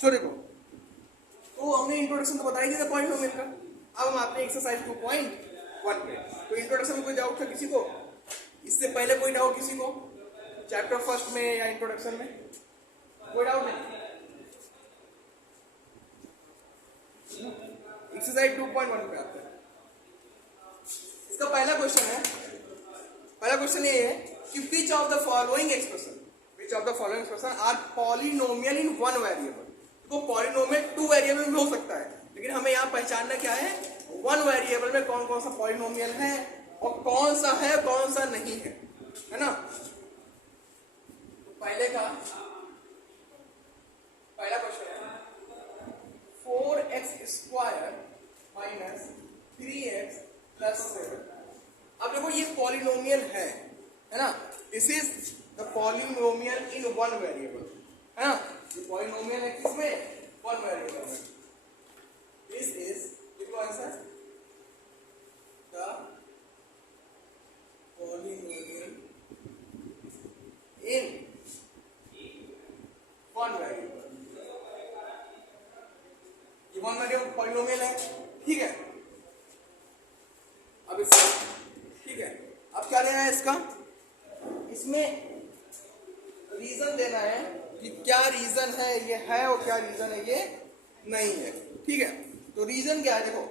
चलो देखो, तो हमने इंट्रोडक्शन तो बताई दिया था पॉलिनोमियल का। अब हम आते हैं एक्सरसाइज 2.1 पे। तो इंट्रोडक्शन में कोई डाउट था किसी को? इससे पहले कोई डाउट किसी को चैप्टर फर्स्ट में या इंट्रोडक्शन में? कोई डाउट नहीं। एक्सरसाइज 2.1 पे आते हैं। इसका पहला क्वेश्चन है, पहला क्वेश्चन ये है कि which of the following expression are polynomial in one variable. तो पॉलिनोमियल टू वेरिएबल में हो सकता है, लेकिन हमें यहाँ पहचानना क्या है, वन वेरिएबल में कौन कौन सा पॉलिनोमियल है और कौन सा है कौन सा नहीं है ना। तो पहला क्वेश्चन है 4x² माइनस 3x प्लस 7। अब देखो ये पॉलिनोमियल है ना, this is the polynomial in one variable, है ना। ये पॉलिनोमियल है किसमें? वन वेरिएबल में। दिस इज, लिखो answer, the polynomial in one variable. ये वन वेरिएबल पॉलिनोमियल है, ठीक है। अब इसका, ठीक है, अब क्या लेना है इसका, इसमें रीजन देना है कि क्या रीजन है ये है और क्या रीजन है ये नहीं है, ठीक है। तो रीजन क्या है, देखो,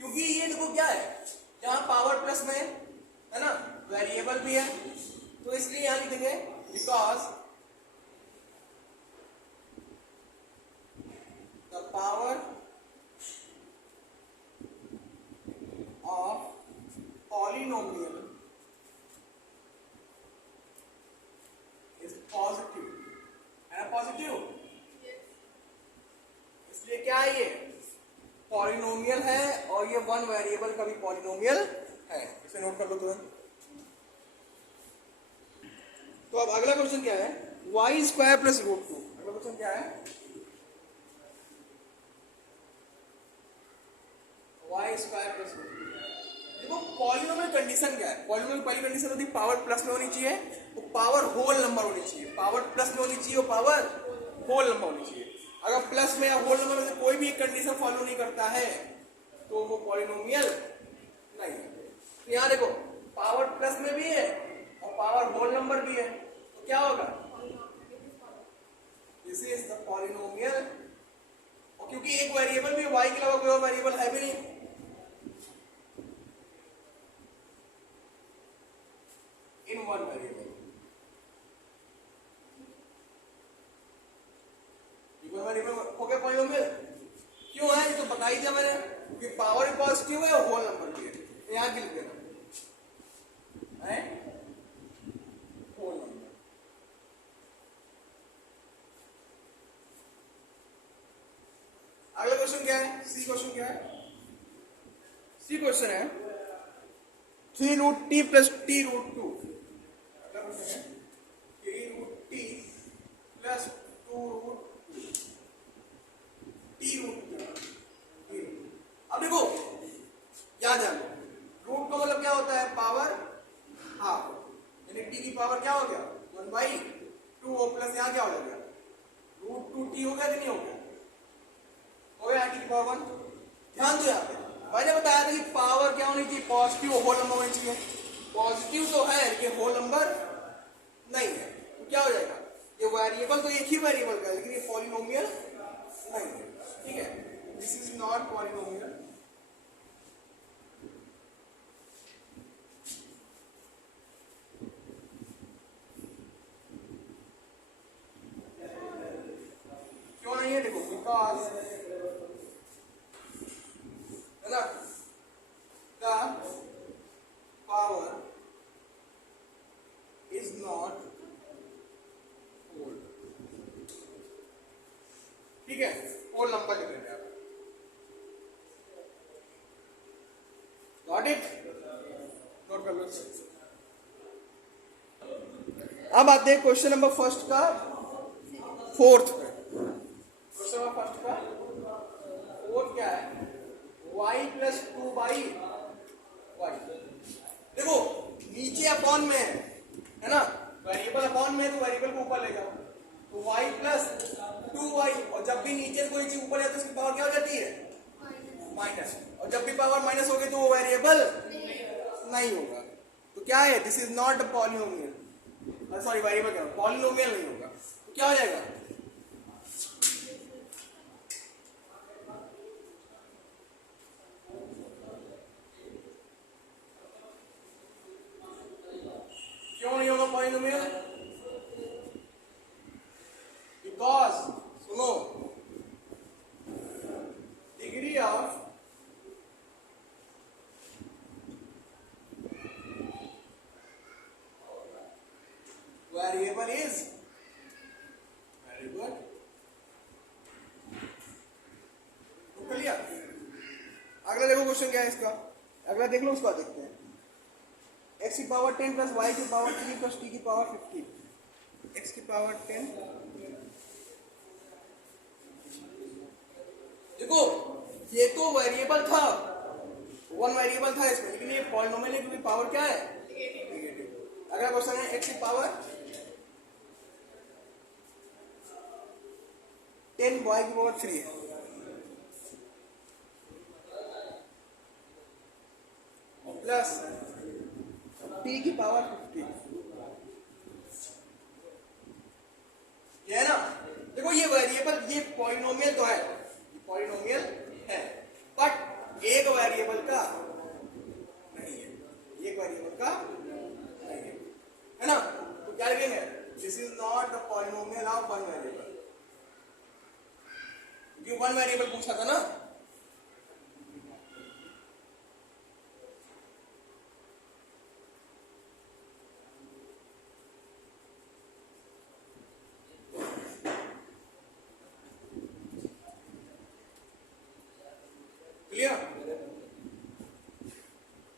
क्योंकि ये देखो क्या है, यहाँ पावर प्लस में है ना, वेरिएबल भी है, तो इसलिए यहाँ लिखेंगे because the power of polynomial is positive, है ना, पॉजिटिव। इसलिए क्या है, ये पॉलिनोमियल है और ये वन वेरिएबल का भी पॉलिनोमियल है, इसे नोट कर लो तुरंत। तो अब अगला क्वेश्चन क्या है, y² प्लस √2। अगला क्वेश्चन क्या है, y² प्लस √2। देखो पॉलिनोमियल कंडीशन क्या है, पॉलिनोमियल पहली कंडीशन होती है पावर प्लस में होनी चाहिए, वो पावर होल नंबर होनी चाहिए, पावर प्लस में होनी चाहिए, वो पावर होल नंबर होनी चाहिए। अगर प्लस में या होल नंबर में से कोई भी एक कंडीशन फॉलो नहीं करता है तो वो पॉलिनोमियल नहीं है। तो यहाँ देखो पावर प्लस में भी है और पावर होल नंबर भी है, तो क्या होगा, दिस इज द पॉलिनोमियल। और क्योंकि एक वेरिएबल भी y के अलावा कोई और वेरिएबल है भी नहीं, इन वन वेरिएबल, हो गया पॉलिनोमियल। क्यों है ये तो बता ही दिया मैंने कि पावर भी पॉजिटिव है और होल नंबर भी है, यहां लिख देना है होल नंबर। अगला क्वेश्चन क्या है, सी क्वेश्चन क्या है, सी क्वेश्चन है 3√t प्लस t√2। अगला क्वेश्चन है 3√t प्लस 2√2 t√2। अब देखो क्या जान लो, रूट का मतलब क्या होता है, पावर हाफ, यानी t की पावर क्या हो गया 1/2 और प्लस यहाँ क्या हो गया √2t हो गया कि नहीं हो गया, हो गया t की पावर 1। ध्यान दो यहाँ पे मैंने बताया था कि पावर क्या होनी चाहिए, पॉजिटिव होल नंबर होनी चाहिए। पॉजिटिव तो है ये होल नंबर नहीं है, तो क्या हो जाएगा, ये वेरिएबल तो एक ही वेरिएबल का है लेकिन ये पॉलिनोमियल नहीं है, ठीक है, दिस इज नॉट पॉलिनोमियल। क्यों नहीं है, देखो because power is not whole, ठीक है, होल नंबर लिख रहे हैं आप, गॉट इट, नोट कर लो। अब आते हैं क्वेश्चन नंबर फर्स्ट का फोर्थ पे। क्वेश्चन नंबर फर्स्ट का फोर्थ क्या है, y प्लस 2/y। देखो नीचे अपॉन में है ना, वेरिएबल अपॉन में तो वेरिएबल को ऊपर ले जाओ, तो y प्लस 2y, और जब भी भी नीचे कोई चीज ऊपर जाती है उसकी पावर क्या हो जाती है? माइनस। और जब भी पावर माइनस होगी तो वो वेरिएबल नहीं होगा। तो क्या है? This is not a polynomial, sorry variable क्या होगा? पॉलिनोमियल नहीं होगा। तो क्या हो जाएगा? क्यों नहीं होगा पॉलिनोमियल? बिकॉज सुनो, degree of variable is very good. तो लिया। अगला देखो क्वेश्चन क्या है इसका, अगला देख लो, उसका देखते हैं। x की पावर 10 प्लस y की पावर 3 प्लस t की पावर 15। x की पावर 10, देखो ये तो वेरिएबल था, वन वेरिएबल था इसमें, लेकिन ये पॉलिनोमियल है क्योंकि पावर क्या है? नेगेटिव। अगला क्वेश्चन है x की पावर 10 y की पावर 3 है प्लस t की पावर 15। ये है ना? देखो ये वेरिएबल, ये पॉलिनोमियल तो है, पॉलिनोमियल है, बट एक वेरिएबल का नहीं है, एक वेरिएबल का नहीं है ना? तो क्या लिखेंगे? This is not the polynomial of one variable, क्योंकि वन वेरिएबल पूछा था ना।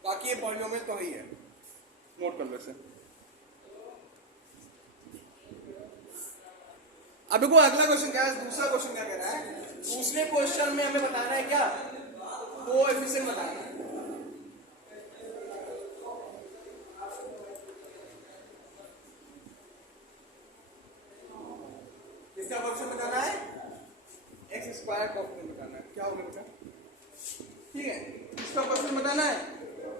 बाकी ये पॉलिनोमियल तो ही है, नोट कर लो इसे। अब देखो अगला क्वेश्चन क्या है, दूसरा क्वेश्चन क्या कह रहा है? दूसरे क्वेश्चन में हमें बताना है क्या? कोएफिशिएंट बताना है। किसका क्वेश्चन बताना है? एक्स स्क्वायर कोएफिशिएंट बताना है। क्या होगा बेटा? ठीक है, इसका क्वेश्चन बताना है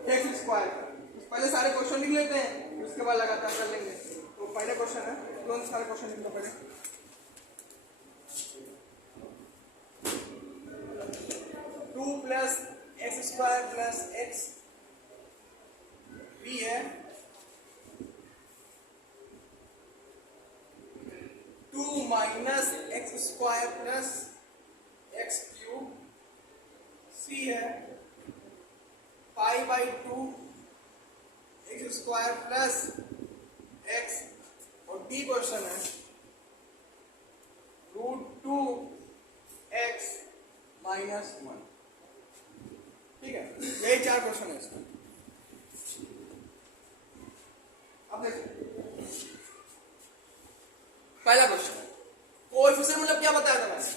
एक्स स्क्वायर का। पहले सारे क्वेश्चन लिख लेते हैं, उसके बाद लगातार कर लेंगे। तो पहले क्वेश्चन है, तुरंत सारे क्वेश्चन लिख लो पहले। 2 plus x square plus x b है, 2 minus x square plus x cube c है, pi by 2 x square plus x, और डी क्वेश्चन है √2 एक्स माइनस 1। ठीक है, यही 4 क्वेश्चन है इसका। अब देखो पहला क्वेश्चन, कोएफिशिएंट मतलब क्या बताया था मैंने?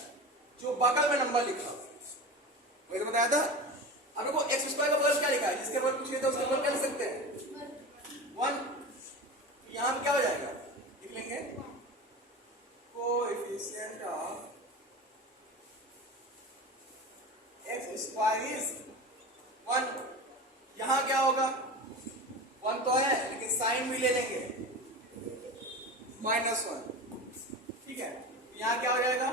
जो बगल में नंबर लिखा वही तो बताया था। अब देखो एक्स स्क्वायर का बगल क्या लिखा है? जिसके बगल कुछ नहीं था उसके बगल क्या लिख सकते हैं? 1। यहां पे क्या हो जाएगा? लिख लेंगे coefficient of x square is 1। यहां क्या होगा? 1 तो है, लेकिन साइन भी ले लेंगे -1। ठीक है, यहां क्या हो जाएगा?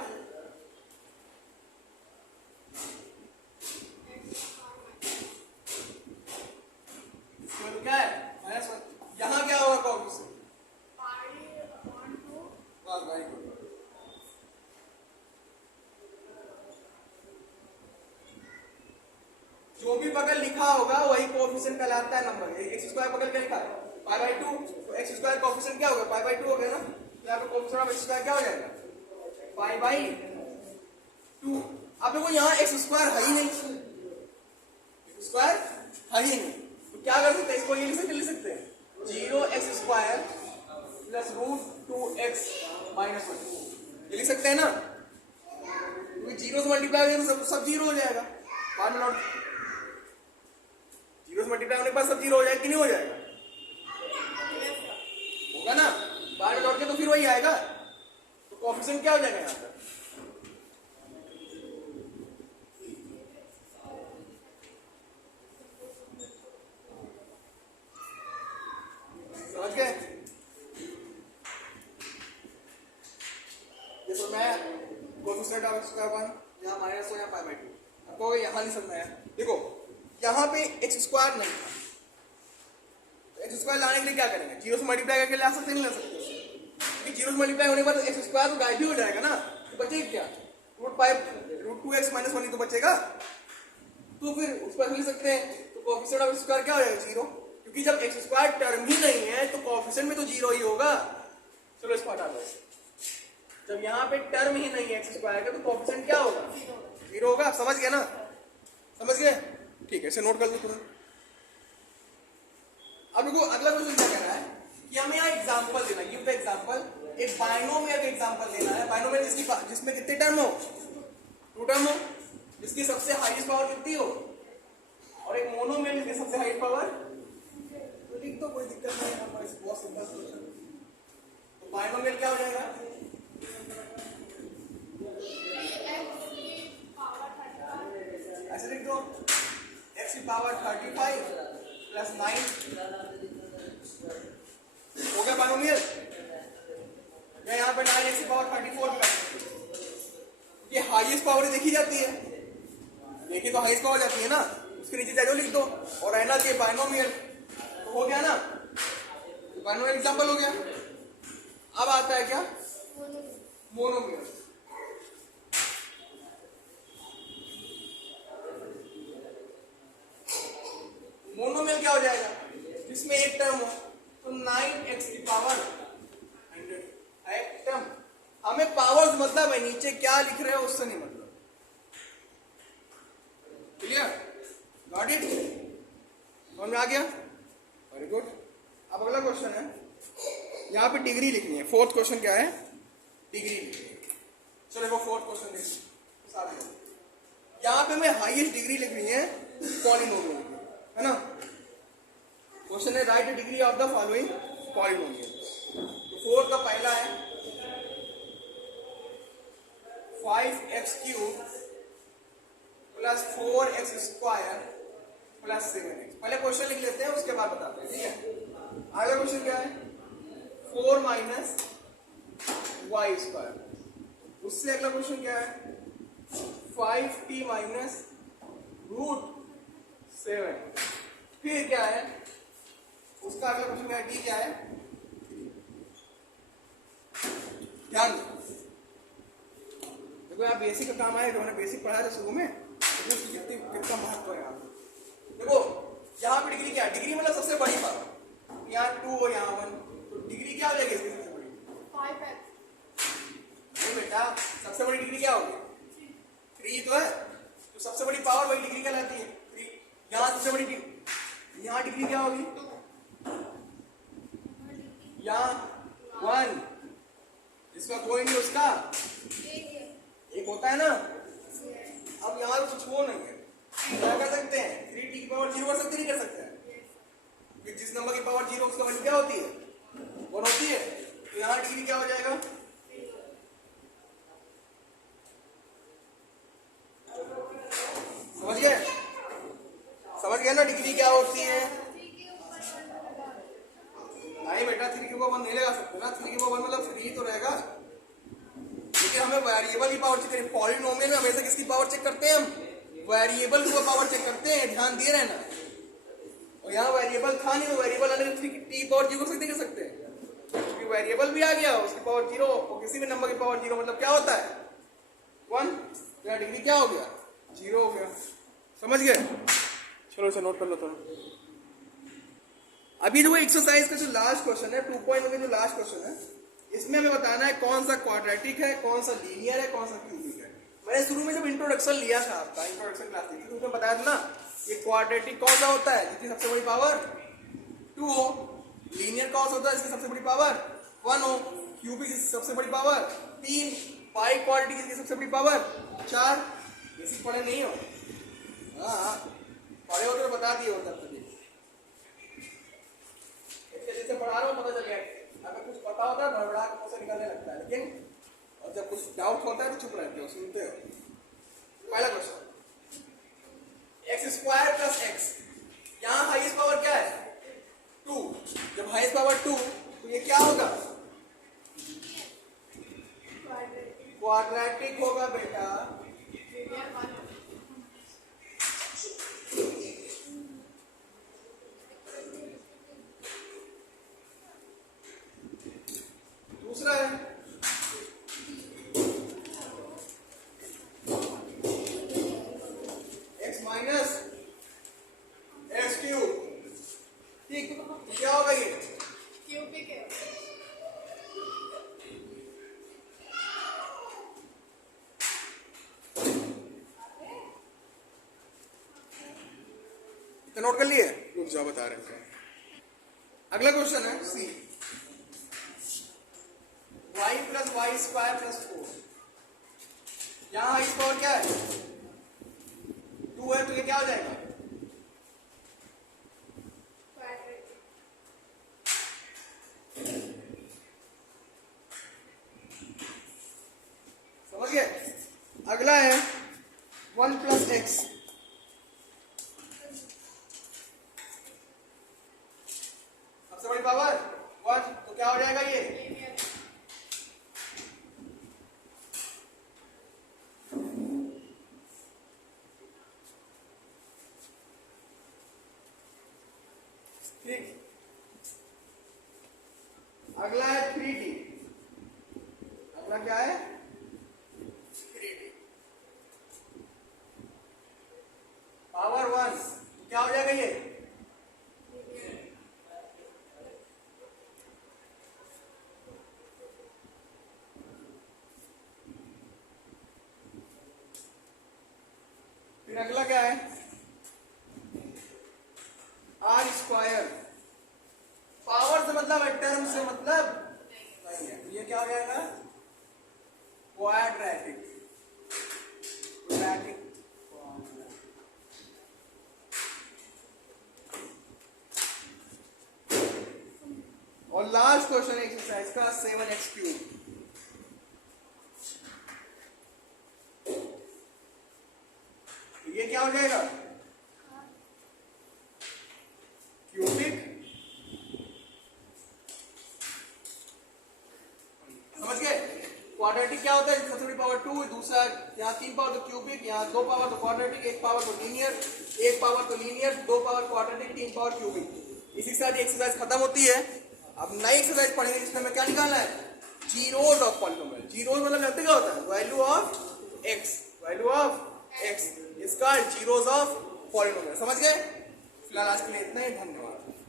तो क्या है? -1। यहां क्या होगा कोएफिशिएंट? बस वेरी गुड। जो भी बगल लिखा होगा वही कोएफिशिएंट कहलाता है नंबर। एक्स स्क्वायर बगल क्या लिखा है? π/2, तो एक्स स्क्वायर कोएफिशिएंट क्या होगा? π/2 हो गया ना। तो यहाँ पे कोएफिशिएंट ऑफ एक्स स्क्वायर क्या हो जाएगा? π/2। अब देखो यहाँ एक्स स्क्वायर है ही नहीं, एक्स स्क्वायर है ही नहीं, तो क्या कर सकते हैं? इसको ये लिख सकते हैं 0x² प्लस √2x माइनस 1। ये लिख सकते हैं ना, क्योंकि 0 से मल्टीप्लाई होगा तो सब 0 हो जाएगा। बाद में नोट 0 से मल्टीप्लाई होने के बाद सब 0 हो जाएगा कि नहीं हो जाएगा? होगा ना। बाद में लौट के तो फिर वही आएगा, तो कोएफिशिएंट क्या हो जाएगा यहाँ पर? कोफिशिएंट ऑफ एक्स स्क्वायर 1, यहाँ माइनस हो, यहाँ पाई बाई 2। आपको यहाँ नहीं समझना है। देखो यहाँ पे एक्स स्क्वायर नहीं था, तो एक्स स्क्वायर लाने के लिए क्या करेंगे, जीरो से मल्टीप्लाई करके ला सकते नहीं ला सकते, क्योंकि जीरो से मल्टीप्लाई होने के बाद एक्स स्क्वायर तो गायब भी हो जाएगा ना, तो बचेगा क्या, √2x - 1 ही तो बचेगा। तो फिर उस पर ले सकते हैं, तो कोफिशिएंट ऑफ एक्स स्क्वायर क्या हो जाएगा, 0, क्योंकि जब एक्स स्क्वायर टर्म ही नहीं है तो कोफिशिएंट में तो 0 ही होगा। चलो इसको हटा दो, जब यहाँ पे टर्म ही नहीं है एक्स स्क्वायर का तो कोफिशिएंट क्या होगा, 0 होगा। समझ गए ना, समझ गए, ठीक है, इसे नोट कर लो तुरंत। अब देखो अगला क्वेश्चन क्या कह रहा है कि हमें यहाँ एग्जांपल देना, गिव द एग्जांपल, एक बाइनोमियल का एग्जांपल देना है। बाइनोमियल जिसमें कितने टर्म हो, 2 टर्म हो, जिसकी सबसे हाईएस्ट पावर कितनी हो, और एक मोनोमियल जिसकी सबसे हाईएस्ट पावर, तो लिख तो कोई दिक्कत नहीं है, हमारे बहुत सिंपल सॉल्यूशन। तो बाइनोमियल क्या हो जाएगा, ऐसे लिख दो, x की पावर 35 + 9 हो गया बाइनोमियल। या यहाँ पे 9x की पावर 34 कर, ये हाईएस्ट पावर देखी जाती है, देखिए तो हाईएस्ट पावर जाती है ना, उसके नीचे जैसे लिख दो, और रहना चाहिए बाइनोमियल, तो हो गया ना, बाइनोमियल एग्जांपल हो गया। अब आता है क्या, मोनोमियल। मोनोमियल क्या हो जाएगा, जिसमें एक टर्म हो, तो 9x की पावर 100 एक टर्म। हमें पावर्स मतलब है, नीचे क्या लिख रहे हो उससे नहीं मतलब, क्लियर, गॉट इट, समझ में आ गया, वेरी गुड। अब अगला क्वेश्चन है, यहाँ पे डिग्री लिखनी है, फोर्थ क्वेश्चन क्या है, डिग्री लिखनी है। चलो देखो फोर्थ क्वेश्चन देखिए, यहाँ पे हमें हाईएस्ट डिग्री लिखनी है पॉलिनोमियल, है ना। क्वेश्चन है right the degree of the following polynomial. तो फोर्थ का पहला है 5x³ + 4x² + 7x। पहले क्वेश्चन लिख लेते हैं, उसके बाद बताते हैं, ठीक है। अगला क्वेश्चन क्या है, 4 - y²। उससे अगला क्वेश्चन क्या है, 5t - √7। फिर क्या है, उसका अगला क्वेश्चन क्या है, डी क्या है, ध्यान दो। देखो यहाँ बेसिक का काम आया, जो मैंने बेसिक पढ़ा था शुरू में, कितना महत्व है यहाँ। देखो यहाँ पे डिग्री क्या है, डिग्री मतलब सबसे बड़ी पावर, यहाँ 2 और यहाँ 1, तो डिग्री क्या हो जाएगी इसकी सबसे बड़ी, 5x। नहीं बेटा, सबसे बड़ी डिग्री क्या होगी, 3 तो है, तो सबसे बड़ी पावर वही डिग्री कहलाती है, 3। यहाँ सबसे बड़ी डिग्री, यहाँ डिग्री क्या होगी, यहाँ 1, इसका कोई नहीं, उसका एक होता है ना। अब यहाँ तो कुछ वो नहीं है, क्या कर सकते हैं, 3t की पावर 0 कर सकते, नहीं कर सकते हैं, जिस नंबर की पावर 0 उसका वैल्यू क्या होती है, 1 होती है। तो यहाँ डिग्री क्या हो जाएगा, समझ गए, समझ गए ना, डिग्री क्या होती है। नहीं बेटा, 3 के ऊपर 1 नहीं लगा सकते ना, 3 के ऊपर 1 मतलब 3 तो रहेगा, लेकिन हमें वेरिएबल की पावर चेक करें। पॉलिनोमियल में हमेशा किसकी पावर चेक करते हैं, हम वेरिएबल की पावर चेक करते हैं, ध्यान दिए रहना। और यहाँ वेरिएबल था नहीं, तो वेरिएबल आने की टी पावर 0 से कर सकते हैं, क्योंकि वेरिएबल भी आ गया, उसकी पावर 0, और किसी भी नंबर की पावर 0 मतलब क्या होता है, 1। तो यहाँ डिग्री क्या हो गया, 0 हो गया, समझ गए। चलो इसे नोट कर लो थोड़ा। अभी जो एक्सरसाइज का जो लास्ट क्वेश्चन है, 2.1 का जो लास्ट क्वेश्चन है, इसमें हमें बताना है कौन सा क्वाड्रेटिक है, कौन सा लीनियर है, कौन सा क्यूबिक है। मैंने शुरू में जब इंट्रोडक्शन लिया था आपका, इंट्रोडक्शन क्लास थी, तो उसमें बताया था ना, ये क्वाड्रेटिक कौन सा होता है, जिसकी सबसे बड़ी पावर 2 हो, लीनियर कौन सा होता है जिसकी सबसे बड़ी पावर 1 हो, क्यूबिक जिसकी सबसे बड़ी पावर 3, पाई क्वाड्रेटिक जिसकी सबसे बड़ी पावर 4। बेसिक पढ़े नहीं हो, हाँ पढ़े हो तो बता दिए हो, तब जैसे पढ़ा रहा हूँ पता चल गया। अगर कुछ पता होता है भड़बड़ा के मुंह से निकलने लगता है, लेकिन और जब कुछ डाउट होता है तो चुप रहते हो, सुनते हो। पहला क्वेश्चन, x² + x, यहाँ हाईएस्ट पावर क्या है, 2। जब हाईएस्ट पावर 2, तो ये क्या होगा, क्वाड्रेटिक क्वाड्रेटिक होगा बेटा। दूसरा है x माइनस एक्स क्यूब। ठीक, क्या होगा ये? क्यूबिक है। तो नोट कर लिए? रुक जाओ, बता रहे हैं। अगला क्वेश्चन है C, y plus y square plus 4। यहां इस पावर क्या है? 2 है, तो ये क्या हो जाएगा? समझ गए? अगला है 1 प्लस एक्स। सबसे बड़ी पावर 1, तो क्या हो जाएगा ये? ठीक, अगला है 3t। अगला क्या है? 3t पावर 1, क्या हो जाएगा ये? फिर अगला क्या है? Are square. पावर से मतलब है, टर्म से मतलब नहीं है। ये क्या हो जाएगा? क्वाड्रेटिक। क्वाड्रेटिक और लास्ट क्वेश्चन एक्सरसाइज का 7x क्यूब। ये क्या हो जाएगा? क्यूबिक। समझ गए? क्वाड्रेटिक क्या होता है? सबसे बड़ी पावर 2, दूसरा यहाँ 3 पावर तो क्यूबिक, यहाँ 2 पावर तो क्वाड्रेटिक, 1 पावर तो लीनियर, 1 पावर तो linear, 2 power quadratic, 3 power cubic. इसी के साथ एक्सरसाइज खत्म होती है। अब नई एक्सरसाइज पढ़ेंगे जिसमें हमें क्या निकालना है? Zeros of polynomial. जीरोज मतलब जानते क्या होता है? Value of x, value of x, इसका जीरोज ऑफ पॉलिनोमियल। समझ गए? फिलहाल आज के लिए इतना ही, धन्यवाद।